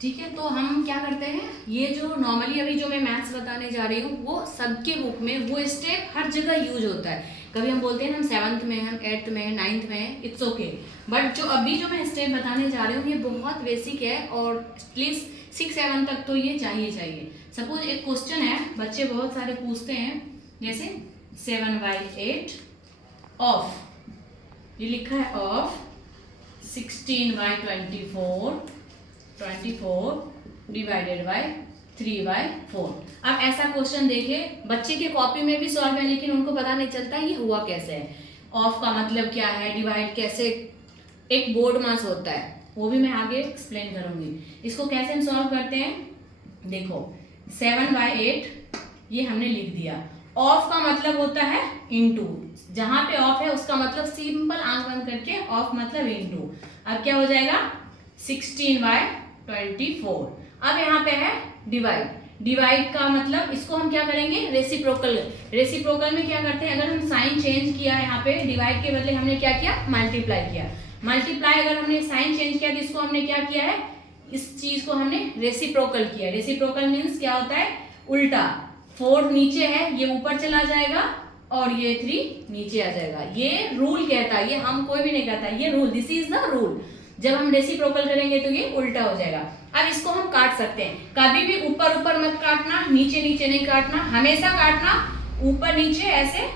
ठीक है, तो हम क्या करते हैं, ये जो नॉर्मली अभी जो मैं मैथ्स बताने जा रही हूँ वो सबके बुक में वो स्टेप हर जगह यूज होता है। कभी हम बोलते हैं हम 7th में, हम 8th में, 9th में, इट्स ओके। बट जो अभी जो मैं स्टेप बताने जा रही हूँ ये बहुत बेसिक है और एटलीस्ट 6-7 तक तो ये चाहिए। सपोज एक क्वेश्चन है, बच्चे बहुत सारे पूछते हैं, जैसे 7/8 ऑफ, ये लिखा है ऑफ 16/24 डिवाइडेड बाय 3/4। अब ऐसा क्वेश्चन देखिए, बच्चे के कॉपी में भी सॉल्व है लेकिन उनको पता नहीं चलता ये हुआ कैसे है, ऑफ का मतलब क्या है, डिवाइड कैसे, एक बोर्ड मास होता है वो भी मैं आगे एक्सप्लेन करूंगी। इसको कैसे हम सॉल्व करते हैं, देखो 7/8 ये हमने लिख दिया, ऑफ का मतलब होता है इनटू, जहां पे ऑफ है उसका मतलब सिंपल आंख बंद करके ऑफ मतलब इनटू। अब क्या हो जाएगा 16/24। अब यहाँ पे है डिवाइड, डिवाइड का मतलब इसको हम क्या करेंगे रेसिप्रोकल। रेसिप्रोकल में क्या करते हैं, अगर हम साइन चेंज किया यहाँ पे डिवाइड के बदले हमने क्या किया मल्टीप्लाई किया, मल्टीप्लाई अगर हमने साइन चेंज किया तो इसको हमने क्या किया है, इस चीज को हमने रेसिप्रोकल किया। रेसिप्रोकल मीन्स क्या होता है उल्टा, 4 नीचे है ये ऊपर चला जाएगा और ये 3 नीचे आ जाएगा। ये रूल कहता है, ये हम कोई भी नहीं कहता, ये rule, this is the rule. जब हम रेसिप्रोकल करेंगे तो ये उल्टा हो जाएगा। अब इसको हम काट सकते हैं, कभी भी ऊपर ऊपर मत काटना, नीचे नीचे नहीं काटना, हमेशा काटना ऊपर नीचे, ऐसे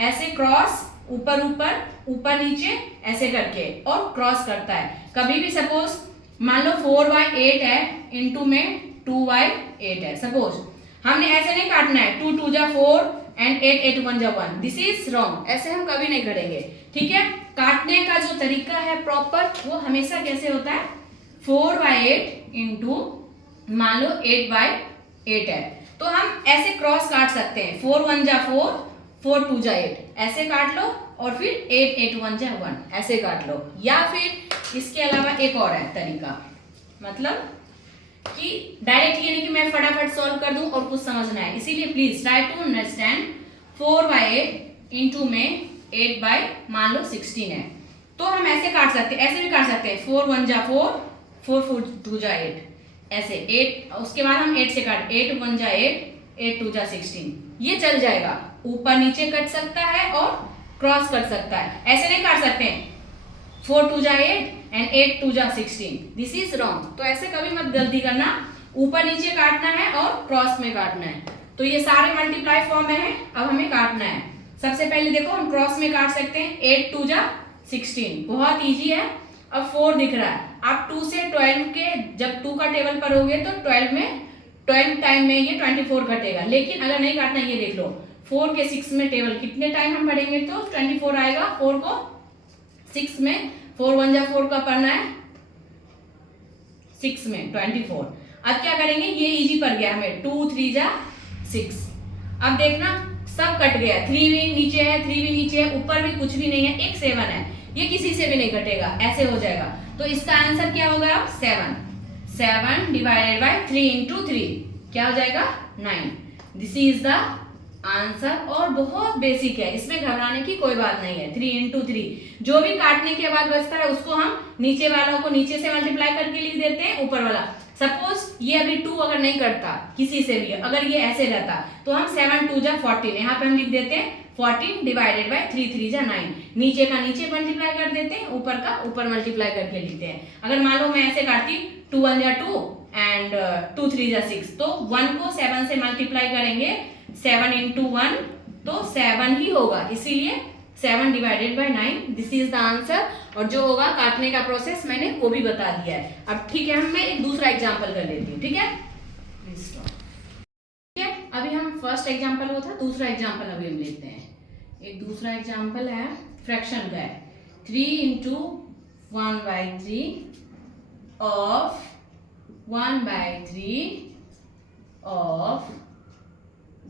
ऐसे क्रॉस, ऊपर ऊपर ऊपर नीचे ऐसे करके और क्रॉस करता है। कभी भी सपोज मान लो 4/8 है, इंटू में 2/8 है, सपोज हमने ऐसे नहीं काटना है 2 2 जा 4 एंड 8 8 1 जा 1, दिस इज रॉन्ग, ऐसे हम कभी नहीं करेंगे। ठीक है, काटने का जो तरीका है प्रॉपर वो हमेशा कैसे होता है 4/8 इंटू मान लो 8/8 है तो हम ऐसे क्रॉस काट सकते हैं, 4 1 जा 4, 4 2 जा 8, ऐसे काट लो और फिर 8 8 1 जा 1 ऐसे काट लो। या फिर इसके अलावा एक और है तरीका, मतलब कि डायरेक्ट ये नहीं कि मैं फटाफट सॉल्व कर दूं और कुछ समझना है, इसीलिए please try to understand. 4/8 into में 8 बाय मान लो 16 है तो हम ऐसे काट सकते हैं, ऐसे भी काट सकते हैं 4 1 जा 4, 4 4 2 जा 8, ऐसे 8, उसके बाद हम 8 से काट 8 1 जा 8, 8 2 जा 16, ये चल जाएगा। ऊपर नीचे कट सकता है और क्रॉस कर सकता है, ऐसे नहीं काट सकते हैं 4 2 जा 8 एंड 8 2 जा 16, दिस इज रॉन्ग। तो ऐसे कभी मत गलती करना, ऊपर नीचे काटना है और क्रॉस में काटना है। तो ये सारे मल्टीप्लाई फॉर्म में है, अब हमें काटना है। सबसे पहले देखो हम क्रॉस में काट सकते हैं, 8 2 जा 16, बहुत इजी है। अब 4 दिख रहा है, आप 2 से 12 के जब 2 का टेबल पर होगे तो 12 टाइम में ये 24 कटेगा, लेकिन अगर नहीं काटना ये देख लो 4 के 6 में टेबल कितने टाइम हम बढ़ेंगे तो 24 आएगा, 4 को 6 में 4 1 जा 4 का पढ़ना है 6 में 24। अब क्या करेंगे, ये इजी पड़ गया हमें, 2 3 जा 6। अब देखना सब कट गया, 3 भी नीचे है, 3 भी नीचे है, ऊपर भी कुछ भी नहीं है, एक 7 है, ये किसी से भी नहीं कटेगा, ऐसे हो जाएगा। तो इसका आंसर क्या होगा 7, 7 डिवाइडेड बाय 3 इंटू 3 क्या हो जाएगा 9, दिस इज द आंसर। और बहुत बेसिक है, इसमें घबराने की कोई बात नहीं है। 3 इंटू 3 जो भी काटने के बाद बचता है उसको हम नीचे वालों को नीचे से मल्टीप्लाई करके लिख देते हैं, ऊपर वाला सपोज ये अभी 2 अगर नहीं करता किसी से भी, अगर ये ऐसे रहता तो हम 7 2 जा 14, यहाँ पे हम लिख देते हैं 14 डिवाइडेड बाय 3 3 जा 9, नीचे का नीचे मल्टीप्लाई कर देते हैं, ऊपर का ऊपर मल्टीप्लाई करके लिखते हैं। अगर मान लो मैं ऐसे काटती 2 1 जा 2 एंड 2 3 जा 6, तो 1 को 7 से मल्टीप्लाई करेंगे, 7 इंटू 1 तो 7 ही होगा, इसीलिए 7 divided by 9, this is the answer. और जो होगा काटने का प्रोसेस मैंने वो भी बता दिया है। अब ठीक है, मैं एक दूसरा एग्जांपल कर लेती हूँ, ठीक है प्लीज स्टॉप। ठीक है, अभी हम फर्स्ट एग्जांपल वो था, दूसरा एग्जांपल अभी हम लेते हैं। एक दूसरा एग्जांपल है फ्रैक्शन का है, 3 इंटू 1/3 ऑफ 1/3 ऑफ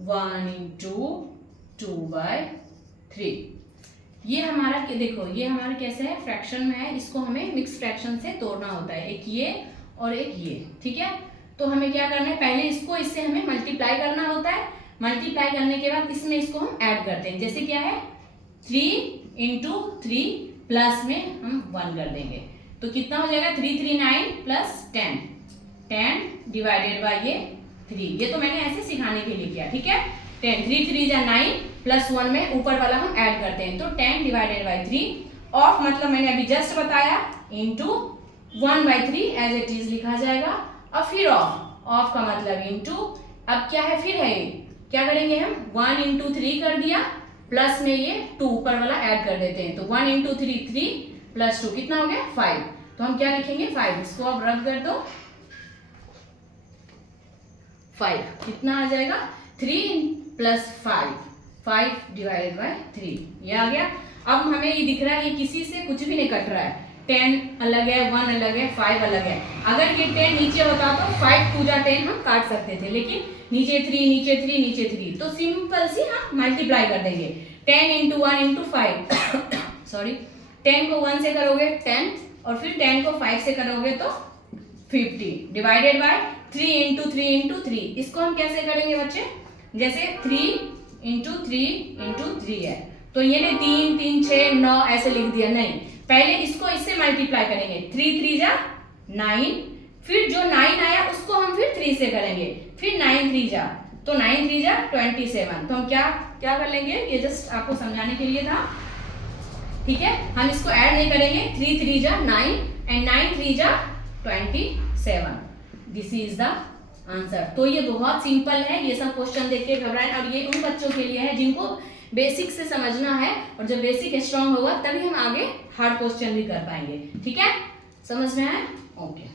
1 इंटू 2/3। ये हमारा देखो, ये हमारा कैसे है फ्रैक्शन में है, इसको हमें मिक्स फ्रैक्शन से तोड़ना होता है, एक ये और एक ये। ठीक है, तो हमें क्या करना है, पहले इसको इससे हमें मल्टीप्लाई करना होता है, मल्टीप्लाई करने के बाद इसमें इसको हम ऐड करते हैं। जैसे क्या है 3 इंटू 3 प्लस में हम 1 कर देंगे तो कितना हो जाएगा 3 3 9 प्लस 10, 10 डिवाइडेड बाय ये 3, ये तो मैंने ऐसे सिखाने के लिए किया, ठीक है। 10 3 3 जा 9 प्लस 1 में ऊपर वाला हम ऐड करते हैं, तो 10 डिवाइडेड बाय 3 ऑफ मतलब मैंने अभी जस्ट बताया इनटू 1/3 एज इट इज लिखा जाएगा, और फिर ऑफ का मतलब इनटू, अब क्या है फिर है ये, क्या करेंगे हम 1 into 3 कर दिया, प्लस में ये 2 ऊपर वाला ऐड कर देते हैं, तो 1 into 3 3 प्लस 2 कितना हो गया 5, तो हम क्या लिखेंगे 5, इसको अब रब कर दो 5, कितना आ जाएगा 3 प्लस 5 डिवाइडेड बाय 3, ये आ गया। अब हमें ये दिख रहा है ये किसी से कुछ भी नहीं कट रहा है, 10 अलग है, 1 अलग है, 5 अलग है। अगर ये 10 नीचे होता तो 5 पूजा 10 हम काट सकते थे, लेकिन नीचे 3 नीचे 3 नीचे 3, तो सिंपल सी हम मल्टीप्लाई कर देंगे 10 into 1 into 5 सॉरी 10 को 1 से करोगे 10, और फिर 10 को 5 से करोगे तो 50 डिवाइडेड बाय 3 into 3 into 3। इसको हम कैसे करेंगे बच्चे, जैसे 3 into 3 into 3 है, तो ये ने 3 3 6 9 ऐसे लिख दिया, नहीं, पहले इसको इससे मल्टीप्लाई करेंगे, 3 3 जा 9, फिर जो 9 आया उसको हम फिर 3 से करेंगे, फिर 9 3 जा, तो 9 3 जा 27, तो हम क्या कर लेंगे, ये जस्ट आपको समझाने के लिए था, ठीक है। हम इसको ऐड नहीं करेंगे, 3 3 जा 9 एंड 9 3 जा 27, दिस इज द आंसर। तो ये बहुत सिंपल है, ये सब क्वेश्चन देख के घबराएं, और ये उन बच्चों के लिए है जिनको बेसिक से समझना है, और जब बेसिक स्ट्रांग होगा तभी हम आगे हार्ड क्वेश्चन भी कर पाएंगे, ठीक है, समझ रहे हैं, ओके।